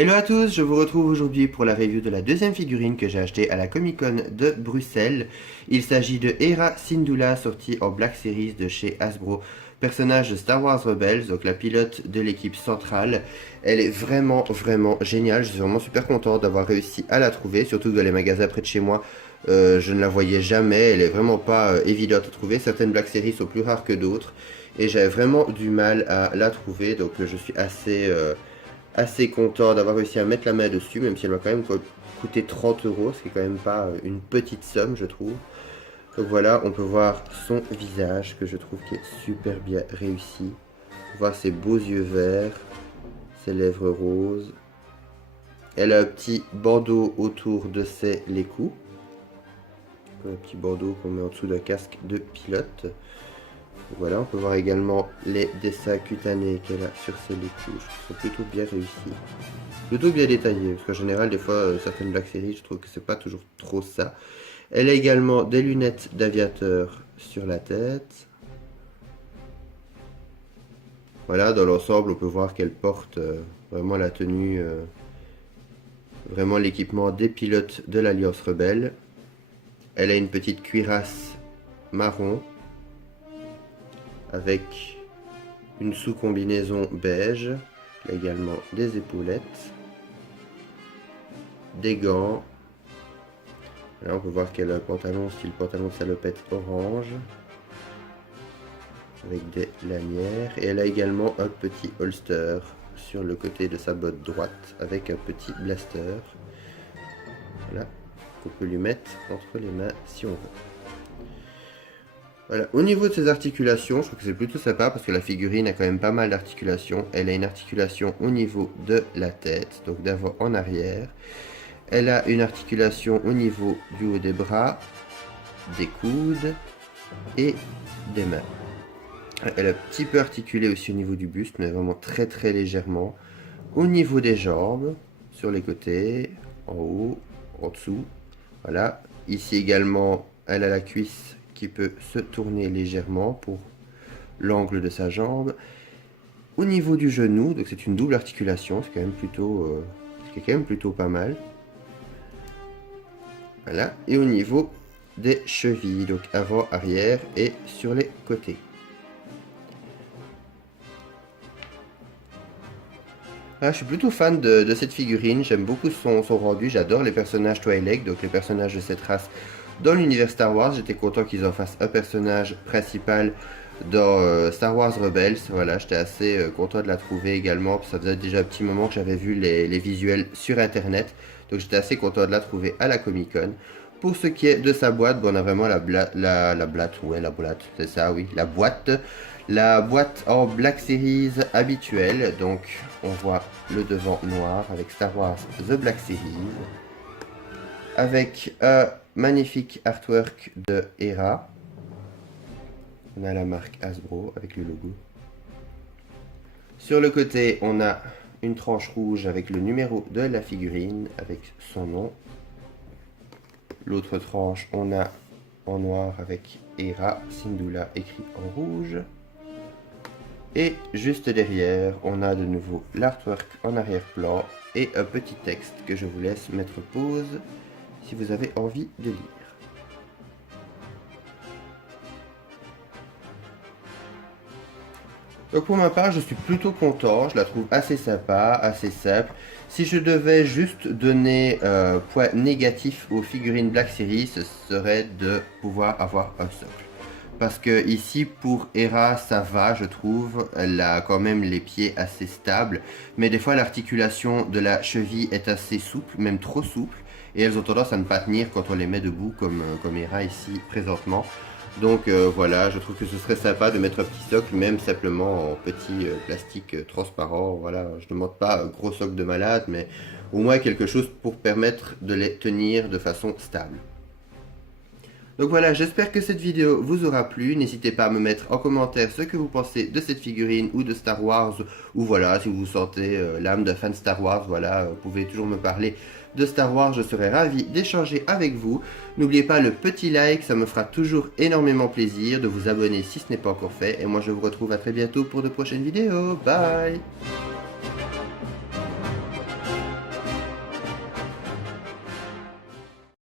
Hello à tous, je vous retrouve aujourd'hui pour la review de la deuxième figurine que j'ai achetée à la Comic Con de Bruxelles. Il s'agit de Hera Syndulla, sortie en Black Series de chez Hasbro, personnage de Star Wars Rebels, donc la pilote de l'équipe centrale. Elle est vraiment géniale, je suis vraiment super content d'avoir réussi à la trouver, surtout que dans les magasins près de chez moi, je ne la voyais jamais, elle est vraiment pas évidente à trouver. Certaines Black Series sont plus rares que d'autres, et j'avais vraiment du mal à la trouver, donc je suis assez content d'avoir réussi à mettre la main dessus, même si elle va quand même coûter 30 euros, ce qui est quand même pas une petite somme, je trouve. Donc voilà, on peut voir son visage, que je trouve qui est super bien réussi. On peut voir ses beaux yeux verts, ses lèvres roses. Elle a un petit bandeau autour de les coups. Un petit bandeau qu'on met en dessous d'un casque de pilote. Voilà, on peut voir également les dessins cutanés qu'elle a sur ses coups. Je trouve qu'ils sont plutôt bien réussis. Plutôt bien détaillés, parce qu'en général, des fois, certaines Black Series, je trouve que c'est pas toujours trop ça. Elle a également des lunettes d'aviateur sur la tête. Voilà, dans l'ensemble, on peut voir qu'elle porte vraiment la tenue, vraiment l'équipement des pilotes de l'Alliance Rebelle. Elle a une petite cuirasse marron avec une sous-combinaison beige. Elle a également des épaulettes, des gants. Là, on peut voir qu'elle a un pantalon style pantalon salopette orange avec des lanières, et elle a également un petit holster sur le côté de sa botte droite avec un petit blaster, voilà, qu'on peut lui mettre entre les mains si on veut. Voilà. Au niveau de ses articulations, je trouve que c'est plutôt sympa parce que la figurine a quand même pas mal d'articulations. Elle a une articulation au niveau de la tête, donc d'avant en arrière. Elle a une articulation au niveau du haut des bras, des coudes et des mains. Elle est un petit peu articulée aussi au niveau du buste, mais vraiment très légèrement. Au niveau des jambes, sur les côtés, en haut, en dessous. Voilà. Ici également, elle a la cuisse qui peut se tourner légèrement pour l'angle de sa jambe. Au niveau du genou, donc c'est une double articulation, c'est quand même plutôt pas mal. Voilà. Et au niveau des chevilles, donc avant, arrière et sur les côtés. Ah, je suis plutôt fan de cette figurine, j'aime beaucoup son rendu, j'adore les personnages Twi'lek, donc les personnages de cette race dans l'univers Star Wars. J'étais content qu'ils en fassent un personnage principal dans Star Wars Rebels. Voilà, j'étais assez content de la trouver également, ça faisait déjà un petit moment que j'avais vu les visuels sur internet, donc j'étais assez content de la trouver à la Comic Con. Pour ce qui est de sa boîte, bon, on a vraiment la boîte, c'est ça, oui, la boîte en Black Series habituelle, donc on voit le devant noir avec Star Wars The Black Series, avec un magnifique artwork de Hera. On a la marque Hasbro avec le logo. Sur le côté, on a une tranche rouge avec le numéro de la figurine, avec son nom. L'autre tranche, on a en noir avec Hera Syndulla écrit en rouge. Et juste derrière, on a de nouveau l'artwork en arrière-plan et un petit texte que je vous laisse mettre pause si vous avez envie de lire. Donc pour ma part, je suis plutôt content, je la trouve assez sympa, assez simple. Si je devais juste donner point négatif aux figurines Black Series, ce serait de pouvoir avoir un socle. Parce que ici, pour Hera, ça va, je trouve. Elle a quand même les pieds assez stables. Mais des fois, l'articulation de la cheville est assez souple, même trop souple. Et elles ont tendance à ne pas tenir quand on les met debout, comme Hera ici, présentement. Donc voilà, je trouve que ce serait sympa de mettre un petit socle, même simplement en petit plastique transparent. Voilà, je ne demande pas un gros socle de malade, mais au moins quelque chose pour permettre de les tenir de façon stable. Donc voilà, j'espère que cette vidéo vous aura plu. N'hésitez pas à me mettre en commentaire ce que vous pensez de cette figurine ou de Star Wars. Ou voilà, si vous sentez l'âme d'un fan Star Wars, voilà, vous pouvez toujours me parler de Star Wars. Je serai ravi d'échanger avec vous. N'oubliez pas le petit like, ça me fera toujours énormément plaisir. De vous abonner si ce n'est pas encore fait. Et moi je vous retrouve à très bientôt pour de prochaines vidéos. Bye!